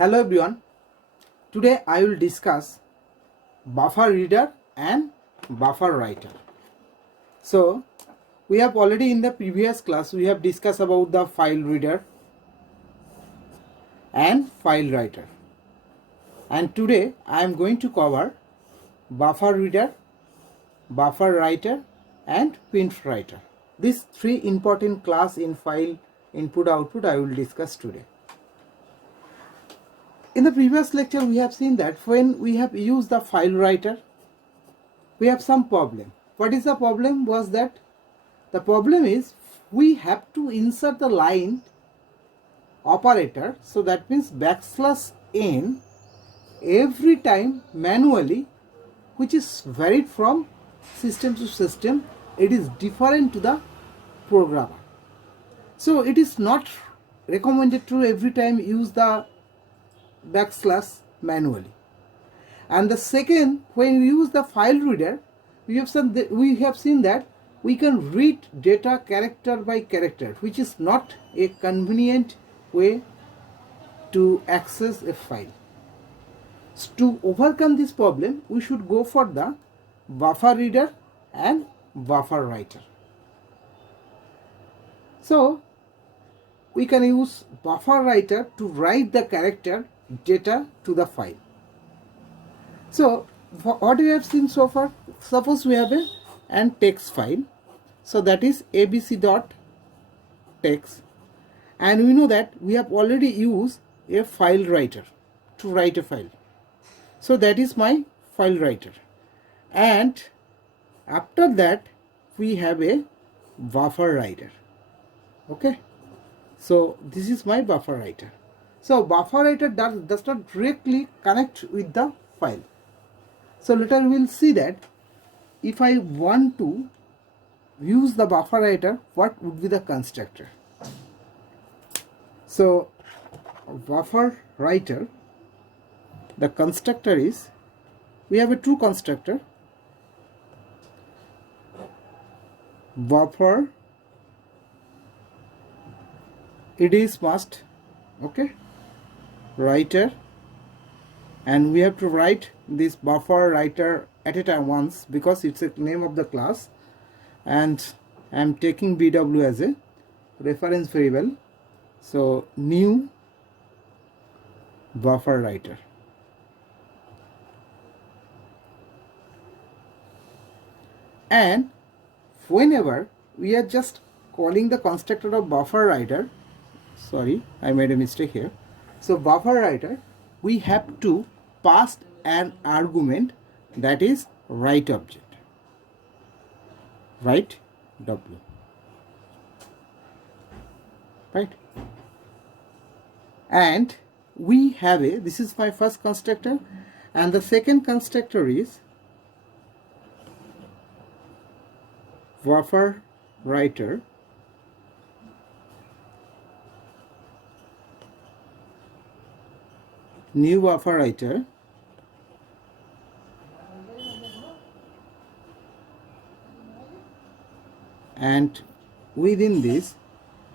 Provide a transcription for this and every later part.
Hello everyone. Today I will discuss BufferedReader and BufferedWriter. So we have already in the previous class we have discussed about the file reader and file writer. And today I am going to cover BufferedReader, BufferedWriter and PrintWriter. These three important class in file input output I will discuss today. In the previous lecture we have seen that when we have used the file writer we have some problem. What is the problem? Was that the problem is we have to insert the line operator, so that means \n every time manually, which is varied from system to system. It is different to the programmer, so it is not recommended to every time use the / manually. And the second, when we use the file reader, we have seen that we can read data character by character, which is not a convenient way to access a file. So to overcome this problem, we should go for the buffer reader and buffer writer. So we can use buffer writer to write the character data to the file. So what we have seen so far, suppose we have an text file, so that is abc.text, and we know that we have already used a file writer to write a file. So that is my file writer, and after that we have a buffer writer. Okay, so this is my buffer writer. So buffer writer does not directly connect with the file. So later we will see that if I want to use the buffer writer, what would be the constructor. So buffer writer, the constructor is, we have a two constructor, buffer, it is must, okay, writer, and we have to write this buffer writer at a time once because it's a name of the class, and I am taking BW as a reference variable. So new buffer writer, and whenever we are just calling the constructor of buffer writer, sorry, I made a mistake here. So buffer writer, we have to pass an argument, that is write object, write w, right? And we have this is my first constructor, and the second constructor is buffer writer, new buffer writer, and within this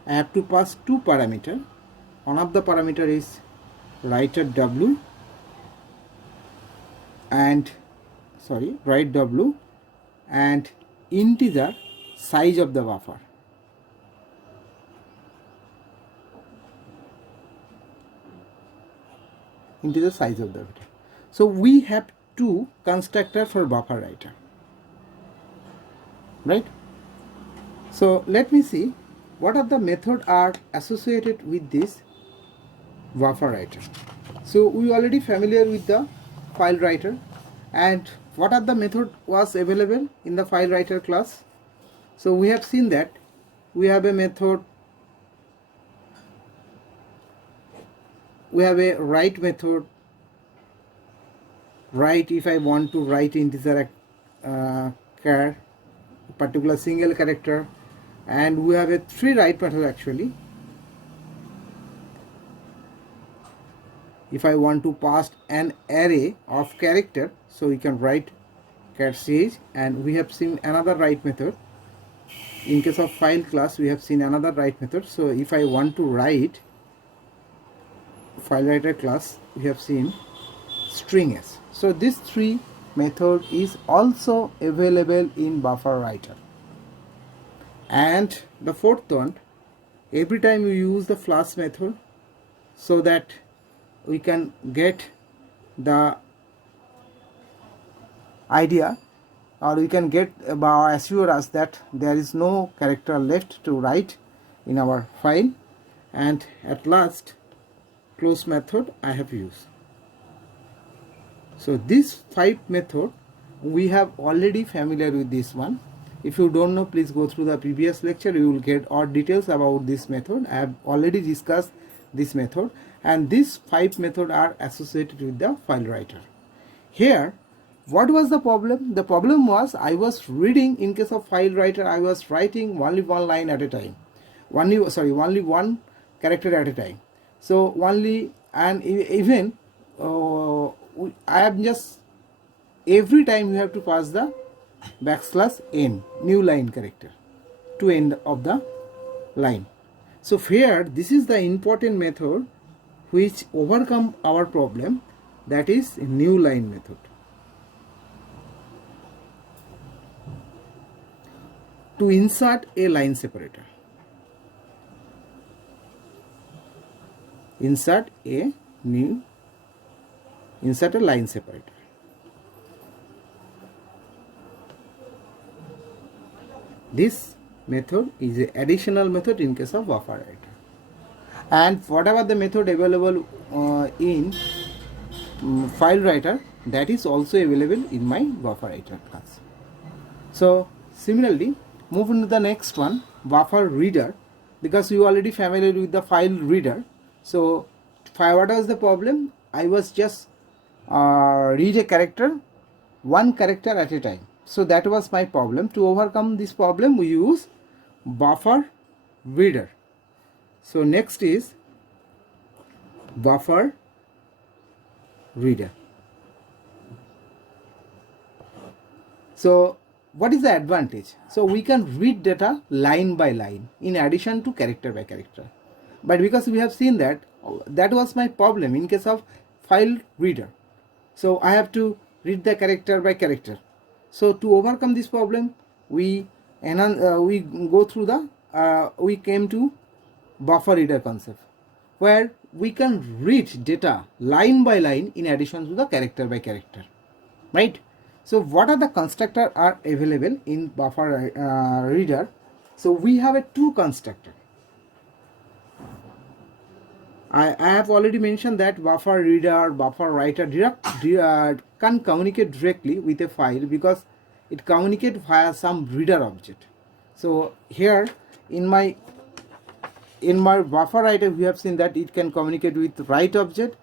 I have to pass two parameters. One of the parameter is writer w and write w and integer size of the buffer. Integer size of the buffer. So we have two constructor for buffer writer, right? So let me see what are the method are associated with this buffer writer. So we already familiar with the file writer, and what are the method was available in the file writer class. So we have seen that we have a method, we have a write method, write if I want to write integer particular single character, and we have a three write method actually. If I want to pass an array of character, so we can write ch, and we have seen another write method. In case of file class we have seen another write method. So if I want to write FileWriter class we have seen string s. So this 3 method is also available in BufferedWriter. And the fourth one, every time you use the flash method, so that we can get the idea, or we can get assure us that there is no character left to write in our file. And at last, close method I have used. So this 5 method we have already familiar with this one. If you don't know, please go through the previous lecture, you will get all details about this method. I have already discussed this method, and these 5 methods are associated with the FileWriter. Here, what was the problem? The problem was I was reading, in case of FileWriter, I was writing only one line at a time. Only one character at a time. So only, and even I am just, every time you have to pass the \n, new line character, to end of the line. So here, this is the important method which overcome our problem, that is new line method. To insert a line separator. Insert a line separator. This method is an additional method in case of BufferedWriter. And whatever the method available in FileWriter, that is also available in my BufferedWriter class. So similarly, move into the next one, BufferedReader, because you already familiar with the file reader. So what was the problem? I was just read a character, one character at a time. So that was my problem. To overcome this problem, we use BufferedReader. So next is BufferedReader. So what is the advantage? So we can read data line by line in addition to character by character. But because we have seen that, that was my problem in case of file reader. So I have to read the character by character. So to overcome this problem, we go through the we came to BufferedReader concept, where we can read data line by line in addition to the character by character, right? So what are the constructor are available in BufferedReader? So we have a 2 constructor. I have already mentioned that BufferedReader, BufferedWriter can communicate directly with a file because it communicates via some reader object. So here in my BufferedWriter, we have seen that it can communicate with write object,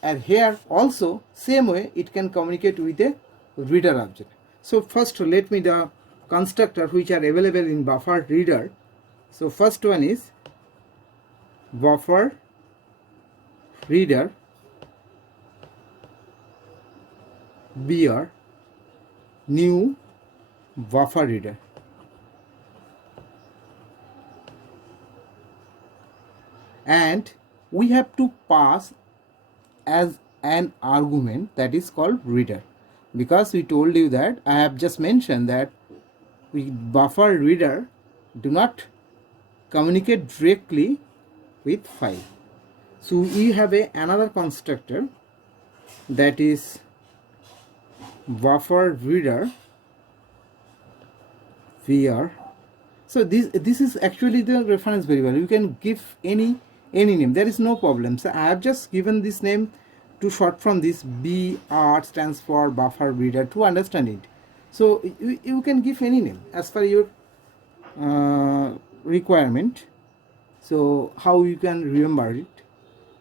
and here also same way it can communicate with a reader object. So first let me the constructor which are available in BufferedReader. So first one is BufferedReader BR new BufferedReader. And we have to pass as an argument that is called reader, because we told you that I have just mentioned that BufferedReader do not communicate directly with file. So we have another constructor that is BufferedReader VR. So this is actually the reference variable. You can give any name, there is no problem. So I have just given this name to short from this. BR stands for BufferedReader to understand it. So you can give any name as per your requirement. So how you can remember it?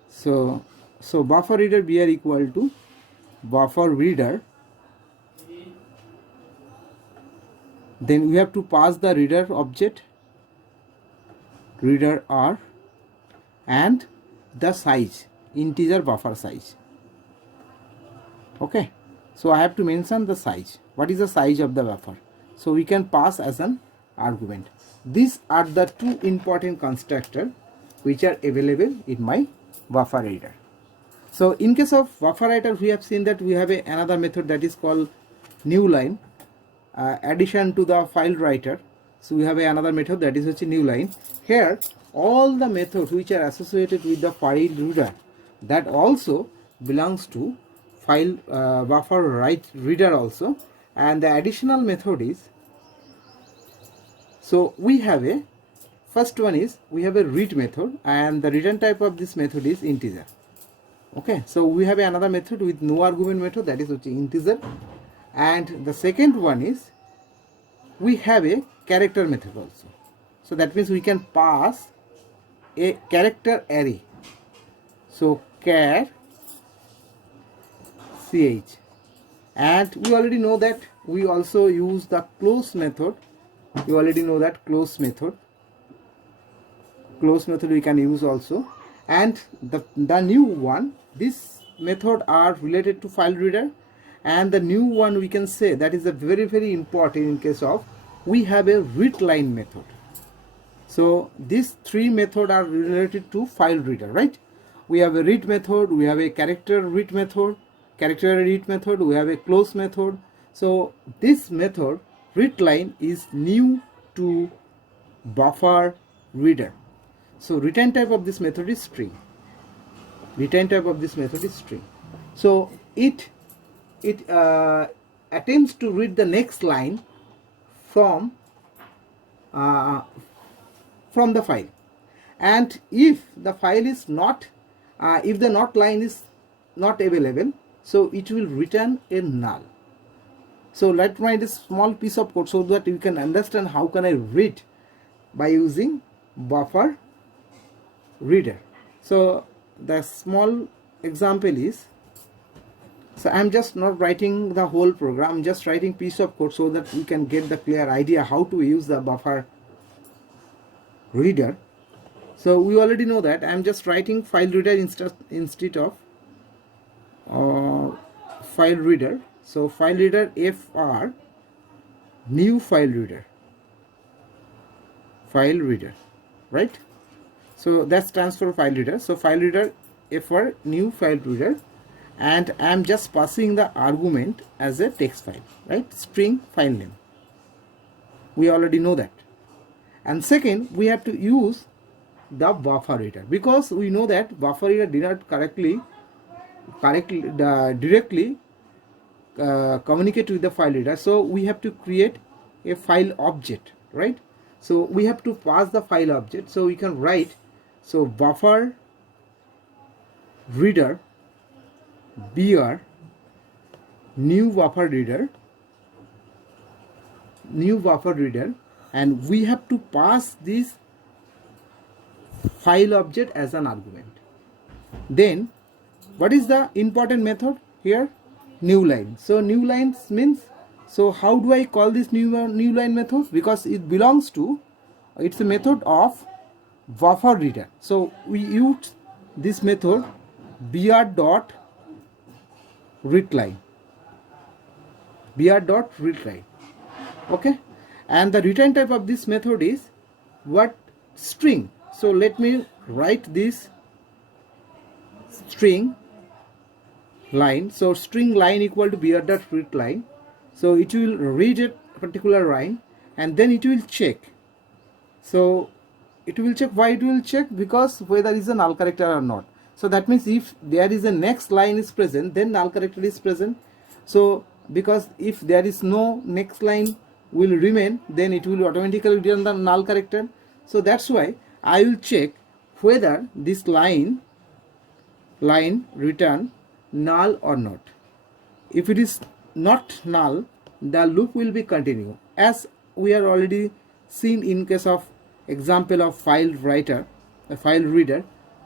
So BufferedReader BR equal to BufferedReader. Then we have to pass the reader object, reader R, and the size, integer buffer size. Okay, so I have to mention the size. What is the size of the buffer? So we can pass as an argument. These are the 2 important constructors which are available in my BufferedReader. So in case of BufferedWriter, we have seen that we have another method that is called new line, addition to the file writer. So we have another method that is new line. Here all the methods which are associated with the file reader, that also belongs to file BufferedReader also. And the additional method is, so we have a first one is we have a read method, and the return type of this method is integer. Okay, so we have another method with no argument method, that is integer. And the second one is we have a character method also. So that means we can pass a character array. So char ch, and we already know that we also use the close method. You already know that close method we can use also. And the new one, this method are related to file reader, and the new one we can say that is a very important in case of we have a read line method. So these three methods are related to file reader, right? We have a read method, we have a character read method, we have a close method. So this method read line is new to BufferedReader. So return type of this method is string. So it attempts to read the next line from the file, and if the file is not, if the not line is not available, so it will return a null. So let's write a small piece of code so that you can understand how can I read by using BufferedReader. So the small example is, so I'm just not writing the whole program, I'm just writing piece of code so that you can get the clear idea how to use the BufferedReader. So we already know that I'm just writing file reader instead of file reader. So file reader fr new file reader, right? So that stands for file reader. So file reader fr new file reader, and I'm just passing the argument as a text file, right? String file name. We already know that. And second, we have to use the BufferedReader, because we know that BufferedReader did not directly communicate with the file reader. So we have to create a file object, right? So we have to pass the file object. So we can write, so BufferedReader br new BufferedReader, and we have to pass this file object as an argument. Then what is the important method here? New line. So new lines means, so how do I call this new line method? Because it belongs to, it's a method of BufferedReader. So we use this method br.readLine. Okay, and the return type of this method is what? String. So let me write this string line. So string line equal to br.readLine. So it will read a particular line and then it will check. So it will check. Why it will check? Because whether is a null character or not. So that means if there is a next line is present, then null character is present. So because if there is no next line will remain, then it will automatically return the null character. So that's why I will check whether this line return null or not. If it is not null, the loop will be continue, as we are already seen in case of example of file reader.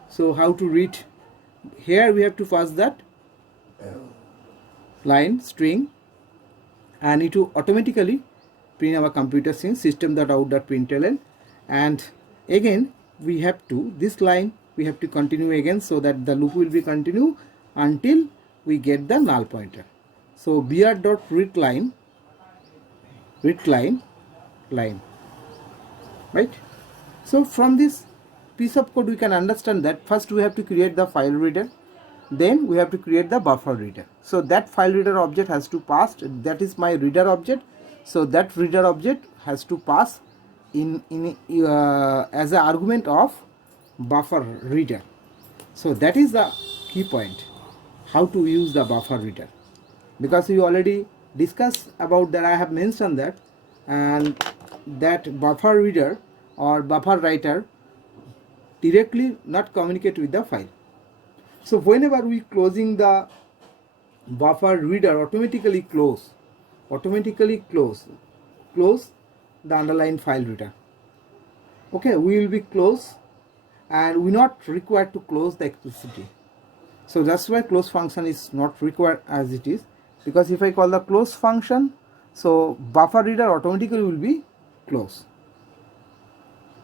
So how to read? Here we have to pass that line string, and it will automatically print our computer scene system.out.println, and again we have to, this line we have to continue again, so that the loop will be continue until we get the null pointer. So br.readLine line, right? So from this piece of code we can understand that first we have to create the file reader, then we have to create the buffer reader. So that file reader object has to pass, that is my reader object. So that reader object has to pass in as an argument of buffer reader. So that is the key point, how to use the buffer reader, because we already discussed about that. I have mentioned that, and that buffer reader or buffer writer directly not communicate with the file. So whenever we closing the buffer reader, automatically close the underlying file reader. Okay, we will be close and we not required to close the explicitly. So that's why close function is not required as it is, because if I call the close function, so buffer reader automatically will be close.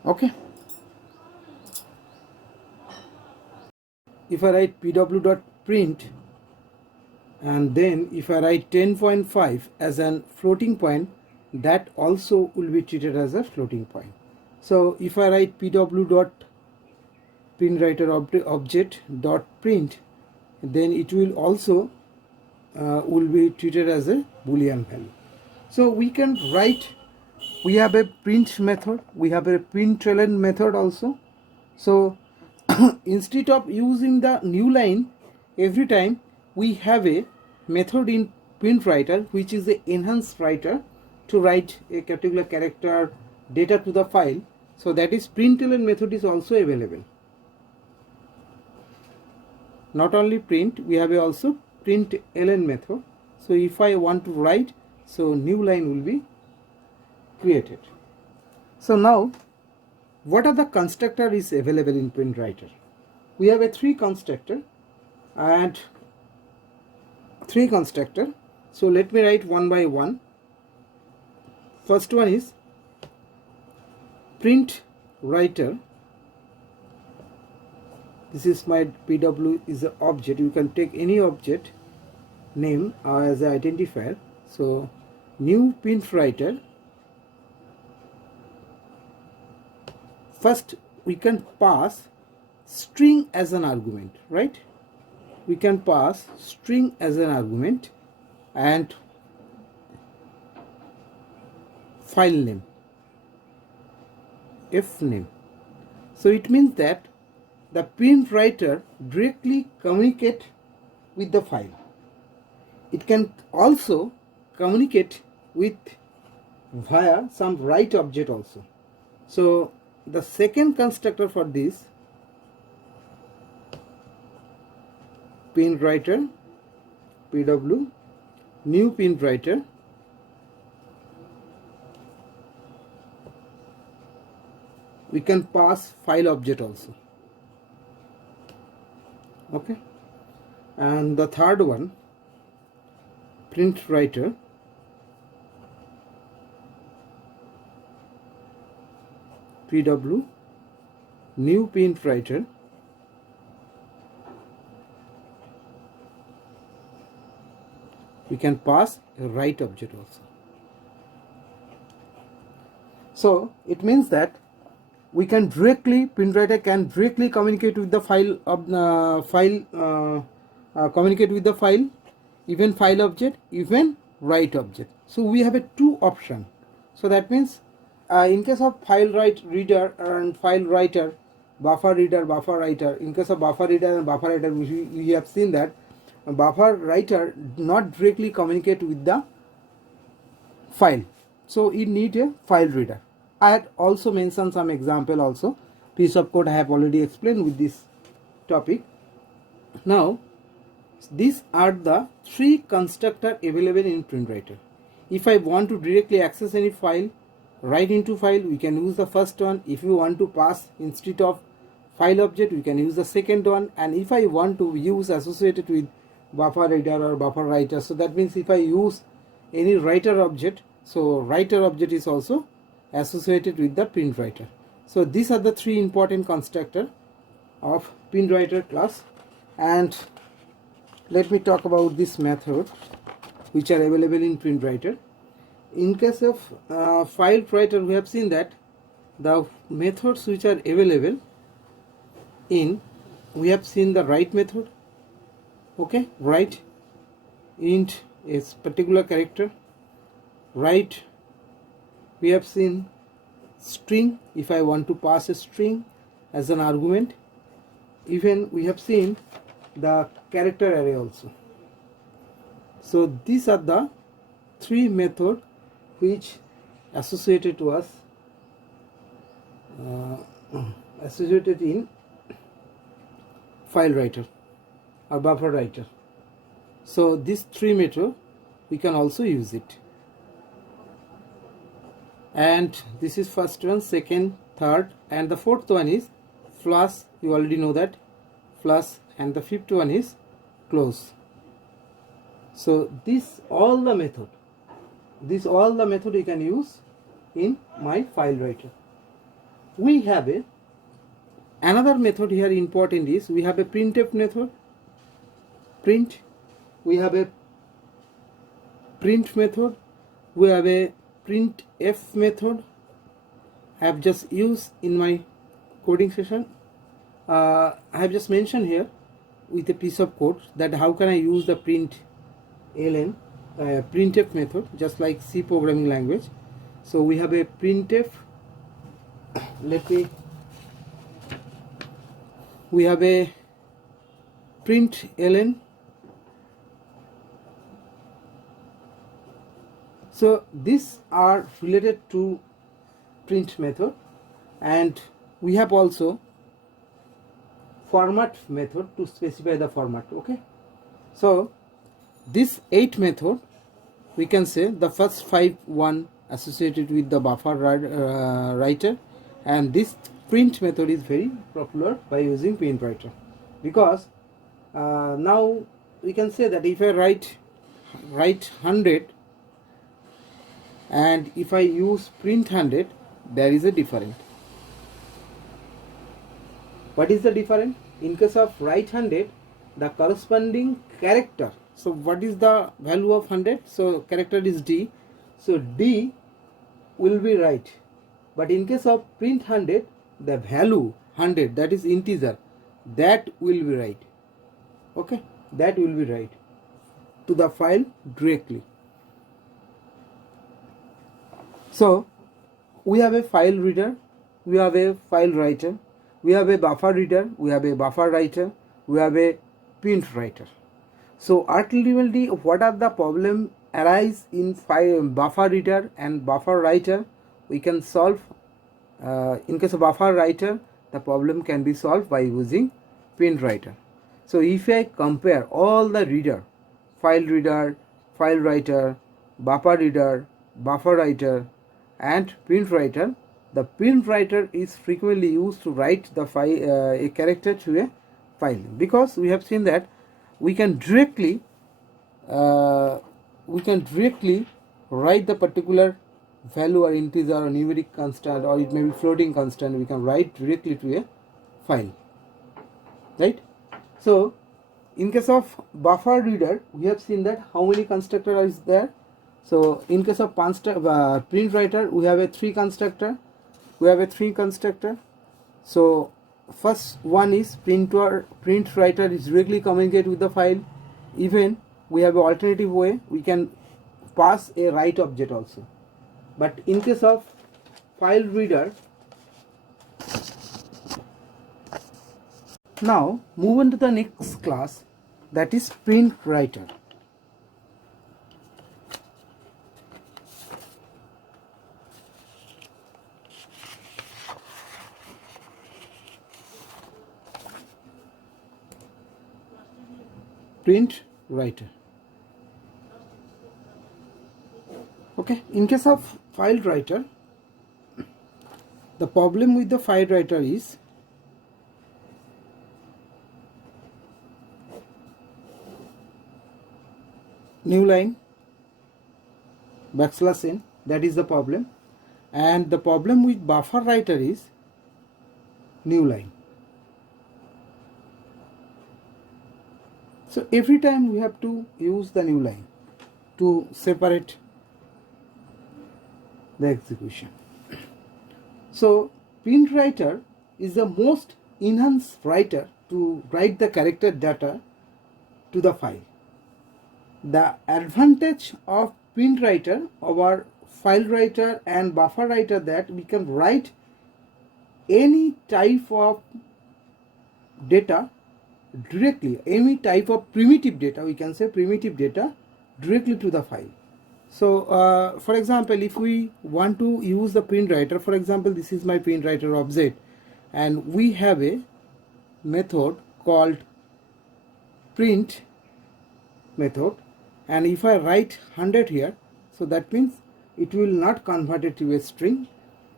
Okay, if I write pw.print and then if I write 10.5 as a floating point, that also will be treated as a floating point. So if I write pw.PrintWriter object dot print, then it will also will be treated as a boolean value. So we can write, we have a print method, we have a println method also. So instead of using the new line every time, we have a method in PrintWriter which is the enhanced writer to write a particular character data to the file. So that is println method is also available. Not only print, we have also println method. So if I want to write, so new line will be created. So now what are the constructor is available in PrintWriter? We have a three constructor. So let me write one by one. First one is PrintWriter. This is my PW is an object. You can take any object name as an identifier. So new PrintWriter. First we can pass string as an argument, right? We can pass string as an argument and file name, f name. So it means that the PrintWriter directly communicate with the file. It can also communicate with via some write object also. So the second constructor for this PrintWriter pw new PrintWriter, we can pass file object also. Okay, and the third one PrintWriter pw new PrintWriter, we can pass a write object also. So it means that we can directly, PrintWriter can directly communicate with the file communicate with the file, even file object, even write object. So we have a two option. So that means in case of file reader and file writer, buffer reader, buffer writer, in case of buffer reader and buffer writer, we have seen that buffer writer not directly communicate with the file, so it need a file reader. I had also mentioned some example also, piece of code I have already explained with this topic. Now these are the three constructor available in PrintWriter. If I want to directly access any file, write into file, we can use the first one. If you want to pass instead of file object, we can use the second one. And if I want to use associated with buffer reader or buffer writer, so that means if I use any writer object, so writer object is also associated with the PrintWriter. So these are the three important constructor of PrintWriter class. And let me talk about this method which are available in PrintWriter. In case of file writer, we have seen that the methods which are available in, we have seen the write method. Okay, write int is particular character. Write, we have seen string, if I want to pass a string as an argument. Even we have seen the character array also. So these are the three methods which associated to us, associated in file writer or buffer writer. So these three methods we can also use it. And this is first one, second, third, and the fourth one is flush. You already know that, flush, and the fifth one is close. So this all the method you can use in my file writer. We have another method here important is we have a printf method. Print, we have a print method, we have a printf method. I have just used in my coding session. I have just mentioned here with a piece of code that how can I use the printf method, just like C programming language. So we have a printf, we have a println. So these are related to print method, and we have also format method to specify the format. Okay, so this 8 method, we can say the first 5 one associated with the buffer writer, and this print method is very popular by using PrintWriter, because now we can say that if I write 100 and if I use print 100, there is a difference. What is the difference? In case of write 100, the corresponding character. So what is the value of 100? So character is D. So D will be right. But in case of print 100, the value 100, that is integer, that will be right. Okay, that will be right to the file directly. So we have a file reader, we have a file writer, we have a buffer reader, we have a buffer writer, we have a PrintWriter. So ultimately, what are the problem arise in buffer reader and buffer writer? We can solve. In case of buffer writer, the problem can be solved by using PrintWriter. So if I compare all the reader, file writer, buffer reader, buffer writer, and PrintWriter, the PrintWriter is frequently used to write the file, a character to a file, because we have seen that we can directly write the particular value or integer or numeric constant, or it may be floating constant. We can write directly to a file, right? So in case of buffer reader, we have seen that how many constructor is there. So in case of PrintWriter, we have a 3 constructor. So first one is PrintWriter is directly communicate with the file. Even we have an alternative way, we can pass a write object also. But in case of file reader, now move on to the next class, that is PrintWriter. PrintWriter. Okay, in case of file writer, the problem with the file writer is new line \n, that is the problem, and the problem with buffer writer is new line. So every time we have to use the new line to separate the execution. So PrintWriter is the most enhance writer to write the character data to the file. The advantage of PrintWriter over FileWriter and BufferedWriter that we can write any type of data directly, any type of primitive data, we can say primitive data, directly to the file. So for example, if we want to use the PrintWriter, for example, this is my PrintWriter object, and we have a method called print method, and if I write 100 here, so that means it will not convert it to a string,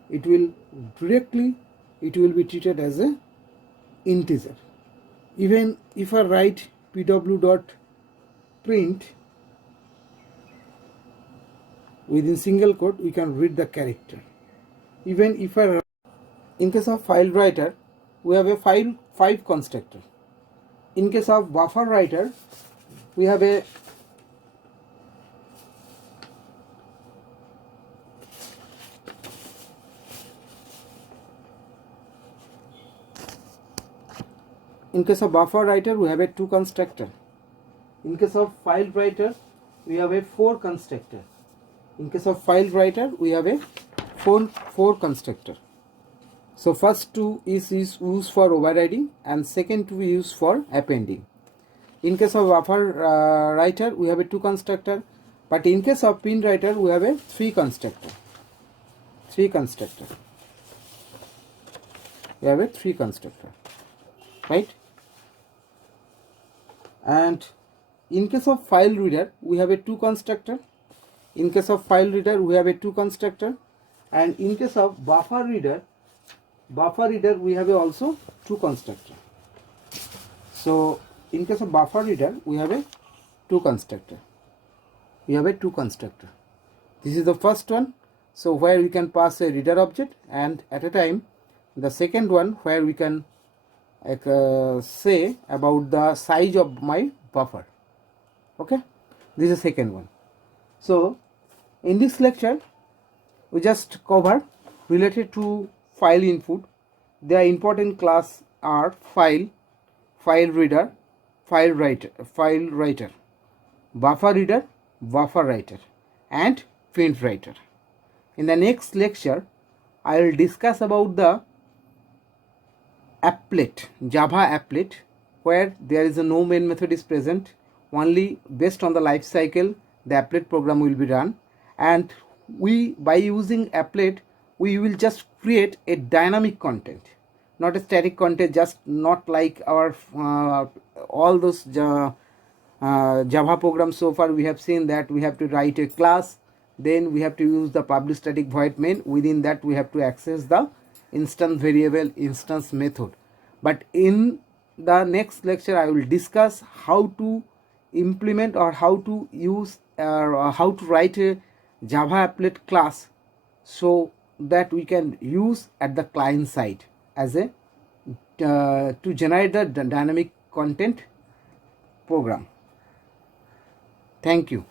it will directly, it will be treated as a integer. Even if I write pw.print within single quote, we can read the character. Even if I write, in case of FileWriter, we have a five constructor. In case of BufferedWriter, we have a In case of BufferedWriter, we have a 2 constructor. In case of FileWriter, we have a 4 constructor. In case of FileWriter, we have a 4 constructor. So first 2 is used for overriding, and second 2 is used for appending. In case of BufferedWriter, we have a 2 constructor, but in case of PrintWriter, we have a 3 constructor. We have a 3 constructor, right? And in case of FileReader, we have a 2 constructor. In case of FileReader, we have a 2 constructor, and in case of BufferedReader, we have also 2 constructor. So in case of BufferedReader, we have a 2 constructor. This is the first one, so where we can pass a reader object, and at a time the second one where we can say about the size of my buffer. Okay, this is the second one. So in this lecture, we just cover related to file input. Their important class are file reader, file writer, buffer reader, buffer writer, and print writer. In the next lecture, I will discuss about the applet, Java applet, where there is no main method is present. Only based on the life cycle, the applet program will be run, and by using applet, we will just create a dynamic content, not a static content, just not like our all those Java programs so far. We have seen that we have to write a class, then we have to use the public static void main. Within that, we have to access the instance variable, instance method. But in the next lecture, I will discuss how to implement or how to use or how to write a Java applet class, so that we can use at the client side as a to generate the dynamic content program. Thank you.